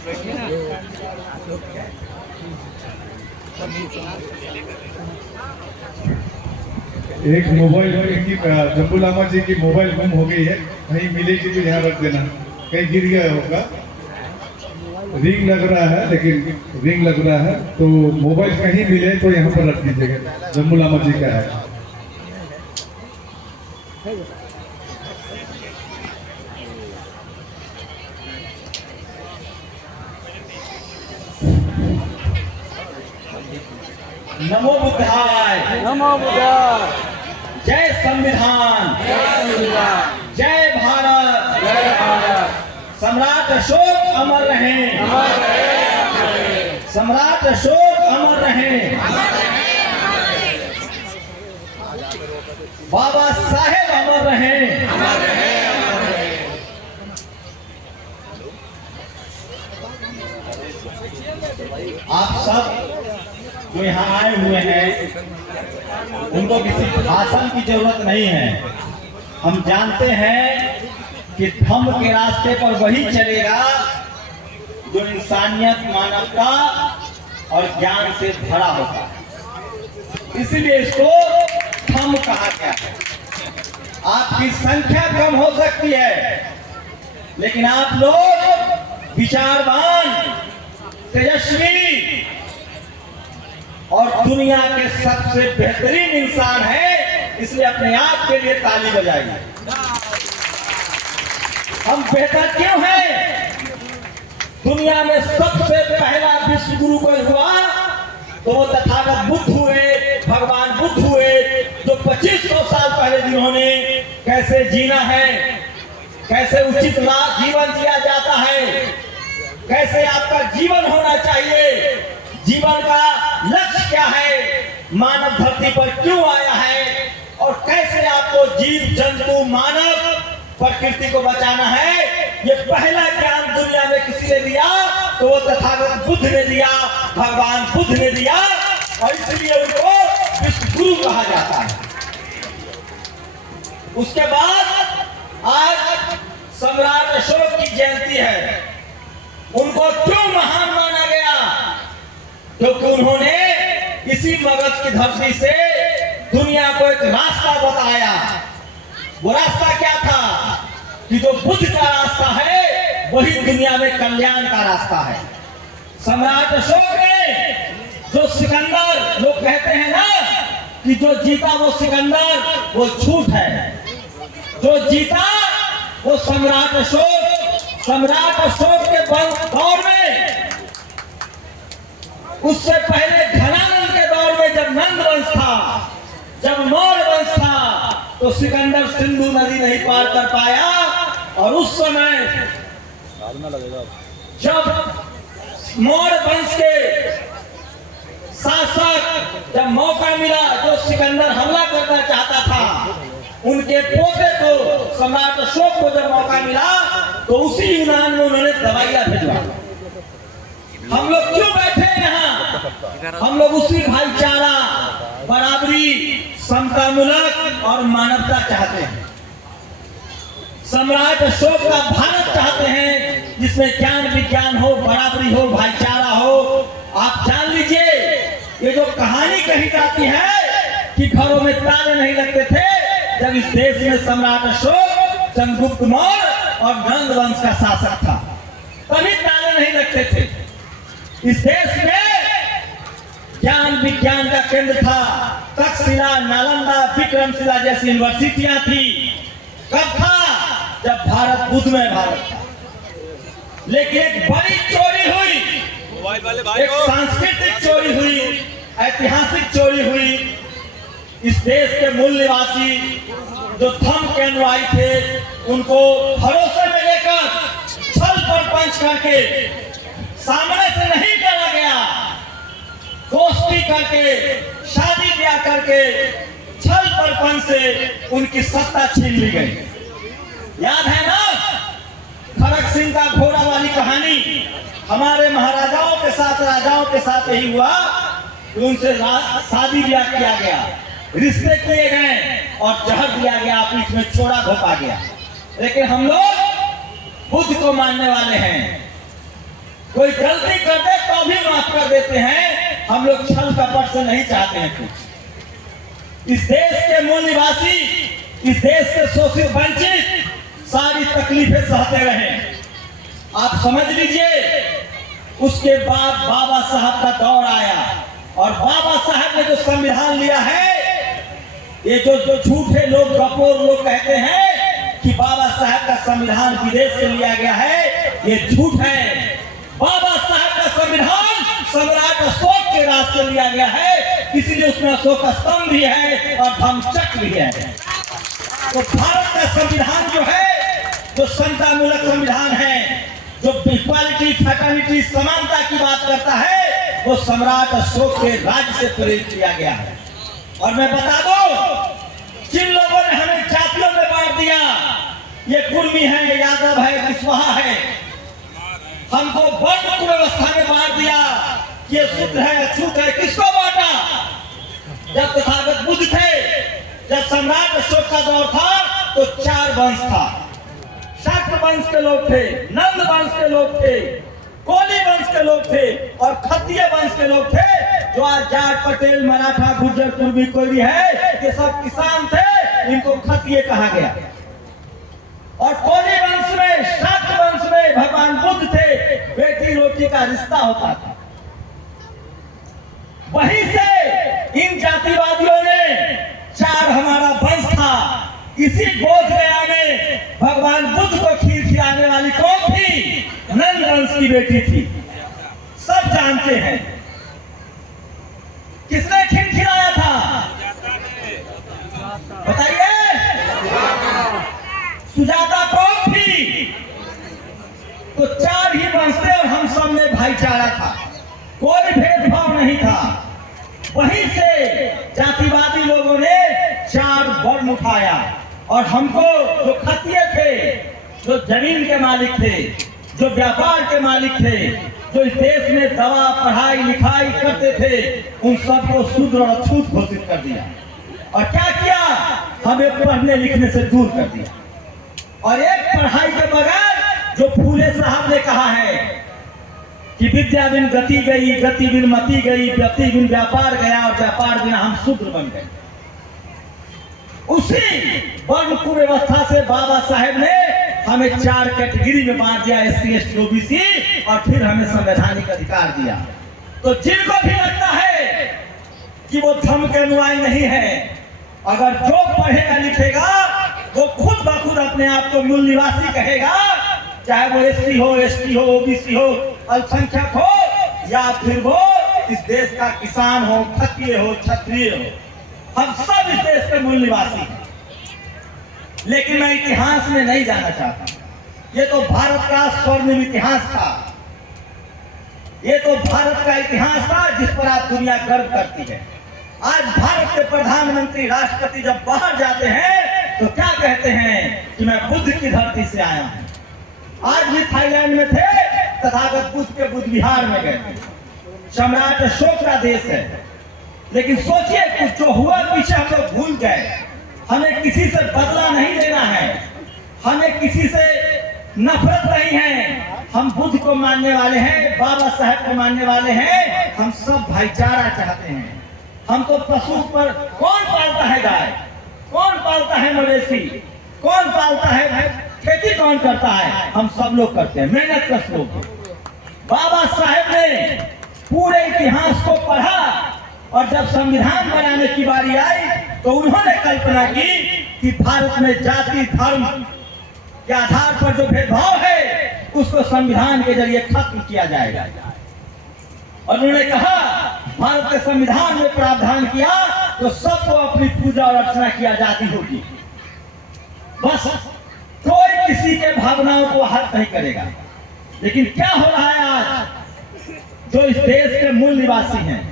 बैठिए ना। एक मोबाइल की जम्बू लामा जी की मोबाइल गुम हो गई है, कहीं मिलेगी तो यहाँ रख देना, कहीं गिर गया होगा। रिंग लग रहा है, लेकिन रिंग लग रहा है तो मोबाइल कहीं मिले तो यहाँ पर रख दीजिएगा, जम्बू लामा जी का है। नमो बुद्धाय, नमो बुद्धाय। जय संविधान, जय भारत, जय भारत। सम्राट अशोक अमर रहे, सम्राट अशोक अमर रहे, बाबा साहेब अमर रहे। आप सब जो यहाँ आए हुए हैं उनको किसी भाषण की जरूरत नहीं है। हम जानते हैं कि धम्म के रास्ते पर वही चलेगा जो इंसानियत, मानवता और ज्ञान से भरा होता है। इसलिए इसको धम्म कहा गया है। आपकी संख्या कम हो सकती है, लेकिन आप लोग विचारवान, तेजस्वी और दुनिया के सबसे बेहतरीन इंसान है, इसलिए अपने आप के लिए ताली बजाइए। हम बेहतर क्यों हैं? दुनिया में सबसे पहला विश्व गुरु कोई हुआ तो वो तथागत बुद्ध हुए, भगवान बुद्ध हुए, जो 2500 साल पहले जिन्होंने कैसे जीना है, कैसे उचित जीवन जिया जाता है, कैसे आपका जीवन होना चाहिए, जीवन का लक्ष्य क्या है, मानव धरती पर क्यों आया है और कैसे आपको जीव जंतु, मानव, प्रकृति को बचाना है, ये पहला ज्ञान दुनिया में किसी ने दिया तो वो तथागत बुद्ध ने दिया, भगवान बुद्ध ने दिया, और इसलिए उनको विश्व गुरु कहा जाता है। उसके बाद आज सम्राट अशोक की जयंती है। उनको क्यों महान माना गया? क्योंकि उन्होंने इसी मगध की धरती से दुनिया को एक रास्ता बताया। वो रास्ता क्या था कि जो बुद्ध का रास्ता है वही दुनिया में कल्याण का रास्ता है। सम्राट अशोक ने जो सिकंदर, लोग कहते हैं ना कि जो जीता वो सिकंदर, वो झूठ है। जो जीता वो सम्राट अशोक। सम्राट अशोक के दौर में, उससे पहले घनानंद के दौर में जब नंद वंश था, जब मौर्य वंश था, तो सिकंदर सिंधु नदी नहीं पार कर पाया। और उस समय जब मौर्य वंश के शासक, जब मौका मिला, जो सिकंदर हमला करना चाहता था, उनके पोते को, सम्राट अशोक को जब मौका मिला तो उसी यूनान में उन्होंने दवाइयां भिजवा। हम लोग क्यों बैठे यहाँ? हम लोग उसी भाईचारा, बराबरी, समतामूलक और मानवता चाहते हैं। सम्राट अशोक का भारत चाहते हैं जिसमें ज्ञान विज्ञान हो, बराबरी हो, भाईचारा हो। आप जान लीजिए, ये जो कहानी कही जाती है कि घरों में ताले नहीं लगते थे, जब इस देश में सम्राट अशोक, चंद्रगुप्त मौर्य और नंद वंश का शासक था, तभी ताले नहीं लगते थे। इस देश में ज्ञान विज्ञान का केंद्र था। तक्षशिला, नालंदा, विक्रमशिला जैसी यूनिवर्सिटियां थी। कब था? जब भारत बुद्धमय भारत था। लेकिन एक बड़ी चोरी हुई, एक सांस्कृतिक चोरी हुई, ऐतिहासिक चोरी हुई। इस देश के मूल निवासी जो धम्म के अनुयायी थे, उनको भरोसे में लेकर छल प्रपंच करके, सामने से नहीं करा गया, दोस्ती करके, शादी ब्याह करके, छल प्रपंच से उनकी सत्ता छीन ली गई। याद है ना खड़ग सिंह का घोड़ा वाली कहानी? हमारे महाराजाओं के साथ, राजाओं के साथ यही हुआ कि उनसे शादी ब्याह किया गया, रिश्ते किए गए और जहर दिया गया, बीच में छोड़ा घोपा गया। लेकिन हम लोग बुद्ध को मानने वाले हैं। कोई गलती कर दे तो भी माफ कर देते हैं। हम लोग छल कपट से नहीं चाहते हैं कुछ। इस देश के मूल निवासी, इस देश के शोषित वंचित सारी तकलीफें सहते रहे। आप समझ लीजिए, उसके बाद बाबा साहब का दौर आया और बाबा साहब ने जो संविधान लिया है, ये जो झूठे लोग, गपोर लोग कहते हैं कि बाबा साहब का संविधान विदेश से लिया गया है, ये झूठ है। बाबा साहब का संविधान सम्राट अशोक के राज से लिया गया है, इसीलिए उसमें अशोक स्तंभ भी है और धम्मचक्र भी है। तो भारत का संविधान जो है, जो समतामूलक संविधान है, जो इक्वालिटी, फ्रेटर्निटी, समानता की बात करता है, वो सम्राट अशोक के राज्य से प्रेरित किया गया है। और मैं बता दूं, जिन लोगों ने हमें जातियों में बांट दिया, ये कुर्मी है, ये यादव है, कुशवाहा है, हमको वर्ण कुव्यवस्था में बांट दिया, ये शुद्ध है, अछूत है, किसको बांटा? जब तथागत बुद्ध थे, जब सम्राट अशोक का दौर था, तो 4 वंश था। शाक्त वंश के लोग थे, नंद वंश के लोग थे, कोली वंश के लोग थे और क्षत्रिय वंश के लोग थे। जो आज जाट, पटेल, मराठा, गुर्जर, कुर्मी, कोयरी है, ये सब किसान थे, इनको क्षत्रिय कहा गया। और कोली वंश में, शाक्त वंश में भगवान बुद्ध थे, बेटी रोटी का रिश्ता होता था। वहीं से इन जातिवादियों ने 4 हमारा वंश था। इसी बोध गया में भगवान बुद्ध को खीर खिलाने वाली कौन थी? नंद वंश की बेटी थी। सब जानते हैं। किसने खीर खिलाया था? बताइए। सुजाता कौन थी? तो 4 ही वंश थे और हम सब में भाईचारा था, कोई भेदभाव नहीं था। वहीं से जातिवादी लोगों ने 4 वर्ण उठाया और हमको, जो क्षत्रिय थे, जो जमीन के मालिक थे, जो व्यापार के मालिक थे, जो इस देश में दवा, पढ़ाई, लिखाई करते थे, उन सबको शूद्र और अछूत घोषित कर दिया। और क्या किया? हमें पढ़ने लिखने से दूर कर दिया। और एक पढ़ाई के बगैर, जो फूले साहब ने कहा है कि विद्या बिन गति गई, गति बिन मति गई, गति बिन व्यापार गया और व्यापार बिना हम शूद्र बन गए। उसी वर्ण कुव्यवस्था से बाबा साहेब ने हमें 4 कैटेगरी में बांट दिया, SC, ST, OBC, और फिर हमें संवैधानिक अधिकार दिया। तो जिनको भी लगता है कि वो धर्म के अनुयायी नहीं है, अगर जो पढ़ेगा लिखेगा, वो खुद ब खुद अपने आप को मूल निवासी कहेगा, चाहे वो SC हो, ST हो, OBC हो, अल्पसंख्यक हो, या फिर वो इस देश का किसान हो, क्षत्रिय हो, क्षत्रिय हो, हम सब इस देश के मूल निवासी हैं। लेकिन मैं इतिहास में नहीं जाना चाहता। ये तो भारत का स्वर्णिम इतिहास था, ये तो भारत का इतिहास था जिस पर आज दुनिया गर्व करती है। आज भारत के प्रधानमंत्री, राष्ट्रपति जब बाहर जाते हैं तो क्या कहते हैं कि मैं बुद्ध की धरती से आया हूं। आज भी थाईलैंड में थे, तथागत बुद्ध के बुद्ध विहार में गए थे। सम्राट अशोक का देश है, लेकिन सोचिए कुछ जो हुआ पीछे हम लोग भूल गए। हमें किसी से बदला नहीं लेना है, हमें किसी से नफरत नहीं है। हम बुद्ध को मानने वाले हैं, बाबा साहेब को मानने वाले हैं, हम सब भाईचारा चाहते हैं। हम तो पशु पर, कौन पालता है गाय, कौन पालता है मवेशी, कौन पालता है, खेती कौन करता है? हम सब लोग करते हैं, मेहनत कश लोग। बाबा साहेब ने पूरे इतिहास को पढ़ा और जब संविधान बनाने की बारी आई तो उन्होंने कल्पना की कि भारत में जाति, धर्म के आधार पर जो भेदभाव है उसको संविधान के जरिए खत्म किया जाएगा। और उन्होंने कहा, भारत के संविधान में प्रावधान किया तो सबको अपनी पूजा और अर्चना की आजादी होगी, बस कोई किसी के भावनाओं को हत नहीं करेगा। लेकिन क्या हो रहा है आज? जो इस देश के मूल निवासी हैं,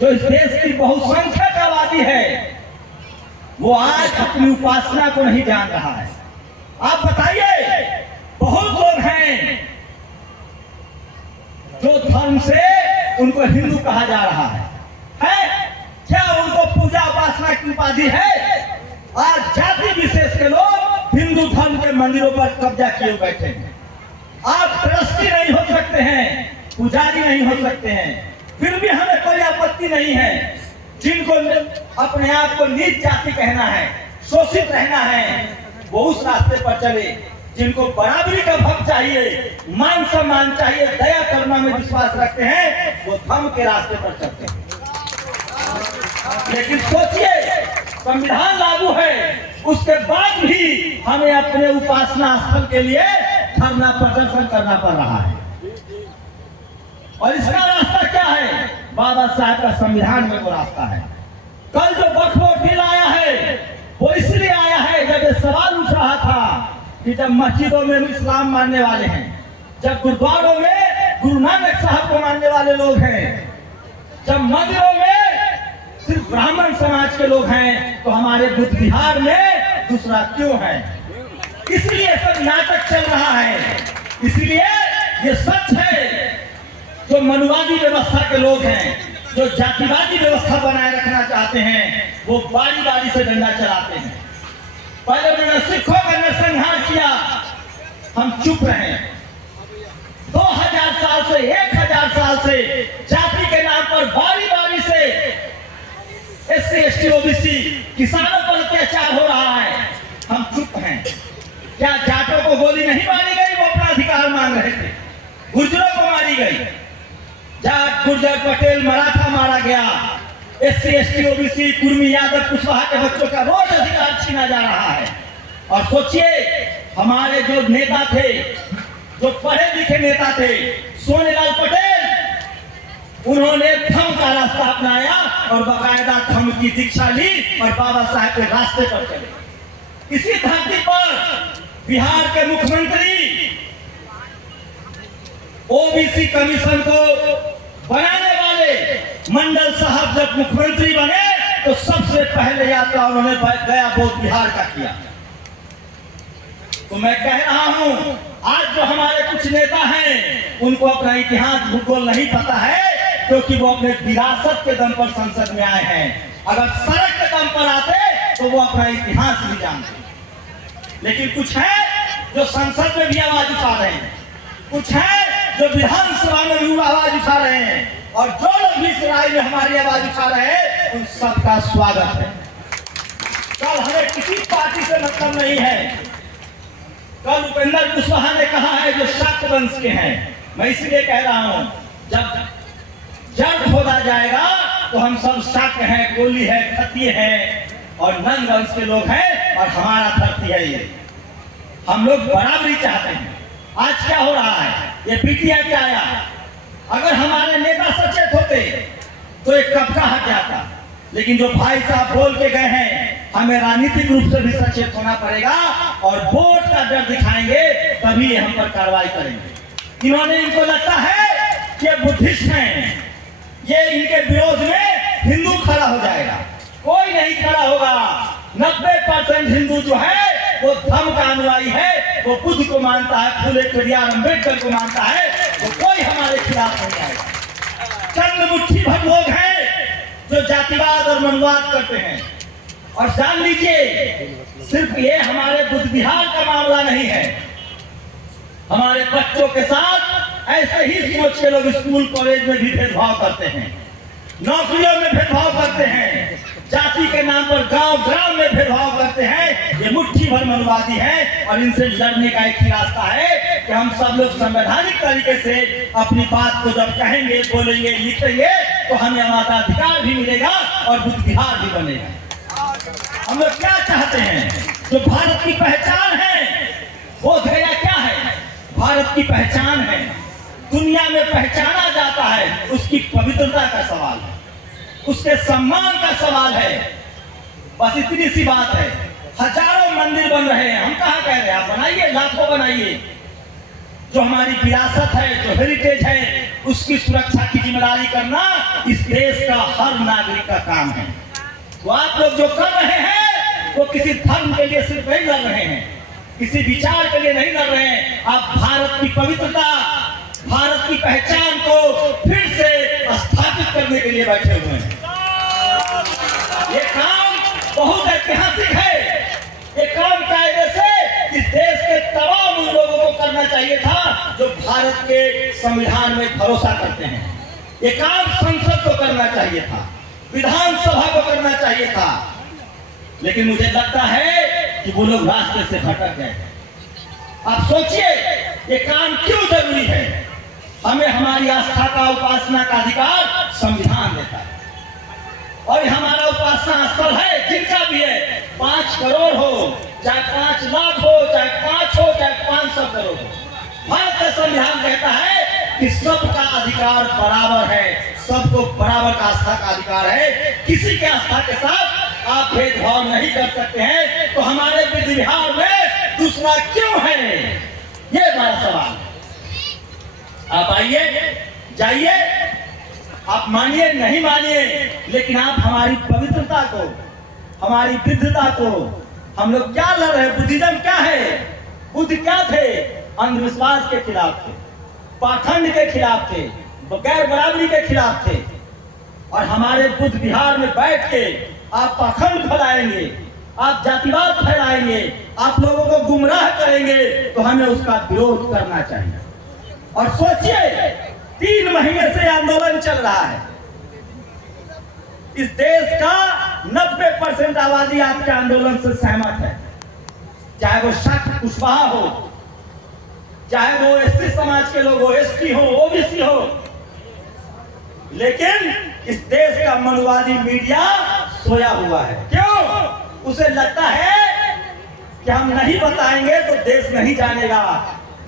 जो इस देश की बहुसंख्यक आबादी है, वो आज अपनी उपासना को नहीं जान रहा है। आप बताइए, बहुत लोग हैं जो धर्म से उनको हिंदू कहा जा रहा है? क्या उनको पूजा उपासना की उपाधि है? आज जाति विशेष के लोग हिंदू धर्म के मंदिरों पर कब्जा किए बैठे हैं। आप ट्रस्टी नहीं हो सकते हैं, पुजारी नहीं हो सकते हैं, फिर भी हमें कोई आपत्ति नहीं है। जिनको अपने आप को नीच जाति कहना है, शोषित रहना है, वो उस रास्ते पर चले। जिनको बराबरी का भक्त चाहिए, मान सम्मान चाहिए, दया करुणा में विश्वास रखते हैं, वो धर्म के रास्ते पर चलते हैं। लेकिन सोचिए, संविधान लागू है, उसके बाद भी हमें अपने उपासना स्थल के लिए धरना प्रदर्शन करना पड़ रहा है। और इसका रास्ता क्या है? बाबा साहब का संविधान में वो रास्ता है। कल जो वक्फ बिल आया है, वो इसलिए आया है, जब ये सवाल उठ रहा था कि जब मस्जिदों में इस्लाम मानने वाले हैं, जब गुरुद्वारों में गुरु नानक साहब को मानने वाले लोग हैं, जब मंदिरों में सिर्फ ब्राह्मण समाज के लोग हैं, तो हमारे बुद्ध विहार में दूसरा क्यों है? इसलिए सब नाटक चल रहा है। इसलिए ये सच है, जो मनुवादी व्यवस्था के लोग हैं, जो जातिवादी व्यवस्था बनाए रखना चाहते हैं, वो बारी बारी से डंडा चलाते हैं। पहले उन्होंने सिखों का नरसंहार किया, हम चुप रहे। 2000 साल से 1000 साल से जाति के नाम पर बारी बारी से SC ST OBC किसानों पर अत्याचार हो रहा है, हम चुप हैं। क्या जाटों को गोली नहीं मारी गई? वो अपना अधिकार मांग रहे थे। गुर्जरों को मारी गई, जाट गुर्जर पटेल मराठा मारा गया, SC ST OBC Kurmi Yadav Kushwaha के बच्चों का रोज अधिकार छीना जा रहा है। और सोचिए, हमारे जो नेता थे, जो पढ़े लिखे नेता थे, सोनेलाल पटेल, उन्होंने धर्म का रास्ता अपनाया और बाकायदा धर्म की दीक्षा ली और बाबा साहब के रास्ते पर चले। इसी धरती पर बिहार के मुख्यमंत्री OBC कमीशन को बनाने वाले मंडल साहब जब मुख्यमंत्री बने, तो सबसे पहले यात्रा उन्होंने गया बौद्ध बिहार का किया। तो मैं कह रहा हूं, आज जो हमारे कुछ नेता हैं, उनको अपना इतिहास भूगोल नहीं पता है, क्योंकि वो अपने विरासत के दम पर संसद में आए हैं। अगर सड़क के दम पर आते तो वो अपना इतिहास भी जानते। लेकिन कुछ है जो संसद में भी आवाज उठा रहे हैं, कुछ है जो विधानसभा में भी आवाज उठा रहे हैं, और जो लोग भी इस राय में हमारी आवाज उठा रहे हैं, उन सबका स्वागत है। कल हमें किसी पार्टी से मतलब नहीं है। कल उपेंद्र कुशवाहा ने कहा है जो शाक्त वंश के हैं, मैं इसलिए कह रहा हूं, जब जड़ खोदा जाएगा तो हम सब शाक्त हैं, कोली है, खत्ती है और नंद वंश के लोग हैं, और हमारा धरती है ये। हम लोग बराबरी चाहते हैं। आज क्या हो रहा है? ये पीटीआई क्या आया? अगर हमारे नेता सचेत होते तो एक कब का हट जाता। लेकिन जो भाई साहब बोल के गए हैं, हमें राजनीतिक रूप से भी सचेत होना पड़ेगा और वोट का डर दिखाएंगे, तभी हम पर कार्रवाई करेंगे। इन्होंने, इनको लगता है कि बुद्धिस्ट हैं, ये इनके विरोध में हिंदू खड़ा हो जाएगा। कोई नहीं खड़ा होगा। 90% हिंदू जो है वो धर्म का अनुयायी है, वो बुद्ध को मानता है, फूले पेरियार अम्बेडकर को मानता है, वो कोई हमारे खिलाफ नहीं आएगा। चंद मुट्ठी भर लोग हैं जो जातिवाद और मनवाद करते हैं। और जान लीजिए, सिर्फ ये हमारे बुद्ध विहार का मामला नहीं है। हमारे बच्चों के साथ ऐसे ही सोच के लोग स्कूल कॉलेज में भी भेदभाव करते हैं, नौकरियों में भेदभाव करते हैं, जाति के नाम पर गांव ग्राम में भेदभाव करते हैं। ये मुट्ठी भर मनवादी है, और इनसे लड़ने का एक ही रास्ता है कि हम सब लोग संवैधानिक तरीके से अपनी बात को जब कहेंगे, बोलेंगे, लिखेंगे, तो हमें हमारा अधिकार भी मिलेगा और बुद्ध विहार भी बनेगा। हम लोग क्या चाहते हैं? जो भारत की पहचान है, बोध गया क्या है? भारत की पहचान है, दुनिया में पहचाना जाता है, उसकी पवित्रता का सवाल है, उसके सम्मान का सवाल है। बस इतनी सी बात है। हजारों मंदिर बन रहे हैं, हम कहाँ कह रहे हैं? आप बनाइए, लाखों बनाइए। जो हमारी विरासत है, जो हेरिटेज है, उसकी सुरक्षा की जिम्मेदारी करना इस देश का हर नागरिक का काम है। तो आप लोग जो कर रहे हैं, वो किसी धर्म के लिए सिर्फ नहीं लड़ रहे हैं, किसी विचार के लिए नहीं लड़ रहे हैं। आप भारत की पवित्रता, भारत की पहचान को फिर से स्थापित करने के लिए बैठे हुए हैं। ये काम बहुत ऐतिहासिक है। ये काम कायदे से करना चाहिए था जो भारत के संविधान में भरोसा करते हैं। ये काम संसद को करना चाहिए था, विधानसभा को करना चाहिए था, लेकिन मुझे लगता है कि वो लोग रास्ते से भटक गए। आप सोचिए ये काम क्यों जरूरी है। हमें हमारी आस्था का, उपासना का अधिकार संविधान देता है, और ये हमारा उपासना स्थल है, जिनका भी है, 5 करोड़ हो, चाहे 5 लाख हो, चाहे 5 हो, चाहे 500 करोड़ हो, भारत का संविधान कहता है कि सबका अधिकार बराबर है, सबको बराबर का आस्था का अधिकार है। किसी के आस्था के साथ आप भेदभाव नहीं कर सकते हैं। तो हमारे विधि विहार में दूसरा क्यों है, ये बड़ा सवाल है। आप आइए, जाइए, आप मानिए नहीं मानिए, लेकिन आप हमारी पवित्रता को, हमारी विद्धता को, हम लोग क्या लड़ रहे हैं, बुद्धिज्म क्या है, बुद्ध क्या थे, अंधविश्वास के खिलाफ थे, पाखंड के खिलाफ थे, गैर बराबरी के खिलाफ थे। और हमारे बुद्ध विहार में बैठ के आप पाखंड फैलाएंगे, आप जातिवाद फैलाएंगे, आप लोगों को गुमराह करेंगे, तो हमें उसका विरोध करना चाहिए। और सोचिए 3 महीने से आंदोलन चल रहा है। इस देश का 90% आबादी आपके आंदोलन से सहमत है, चाहे वो शाक्त कुशवाहा हो, चाहे वो एससी समाज के लोग हो, एसटी हो, ओबीसी हो। लेकिन इस देश का मनुवादी मीडिया सोया हुआ है। क्यों? उसे लगता है कि हम नहीं बताएंगे तो देश नहीं जानेगा।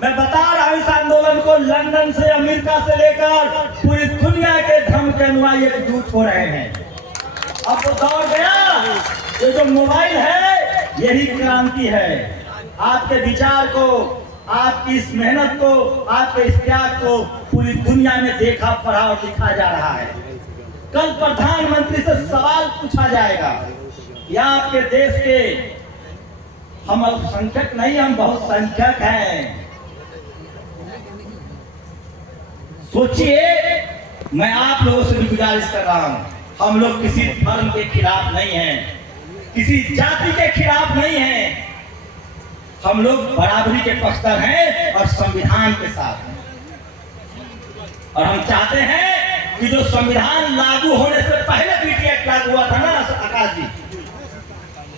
मैं बता रहा हूं, इस आंदोलन को लंदन से, अमेरिका से लेकर पूरी दुनिया के धर्म के अनुयायी एकजुट हो रहे हैं। अब वो दौड़ गया, ये जो मोबाइल है यही क्रांति है। आपके विचार को, आपकी इस मेहनत को, आपके इस त्याग को पूरी दुनिया में देखा, पढ़ा और लिखा जा रहा है। कल प्रधानमंत्री से सवाल पूछा जाएगा, या आपके देश के, हम अल्पसंख्यक नहीं, हम बहुसंख्यक हैं। सोचिए, मैं आप लोगों से भी गुजारिश कर रहा हूं, हम लोग किसी धर्म के खिलाफ नहीं हैं, किसी जाति के खिलाफ नहीं हैं, हम लोग बराबरी के पक्षधर हैं और संविधान के साथ हैं। और हम चाहते हैं कि जो संविधान लागू होने से पहले बीटी एक्ट लागू हुआ था ना आकाश जी,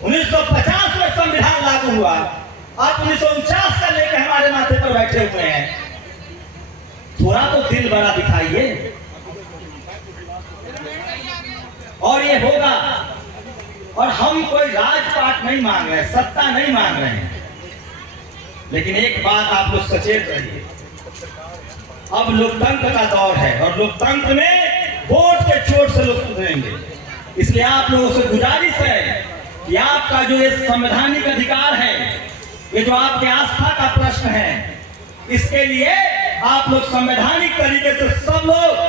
1950 में संविधान लागू हुआ, आप 1949 का लेकर हमारे माथे पर बैठे हुए हैं। थोड़ा तो दिल बड़ा दिखाइए। और ये होगा, और हम कोई राजपाट नहीं मांग रहे, सत्ता नहीं मांग रहे हैं, लेकिन एक बात आप लोग सचेत रहिए, अब लोकतंत्र का दौर है, और लोकतंत्र में वोट के चोट से लोग सुधरेंगे। इसलिए आप लोगों से गुजारिश है कि आपका जो ये संवैधानिक अधिकार है, ये जो आपके आस्था का प्रश्न है, इसके लिए आप लोग संवैधानिक तरीके से सब लोग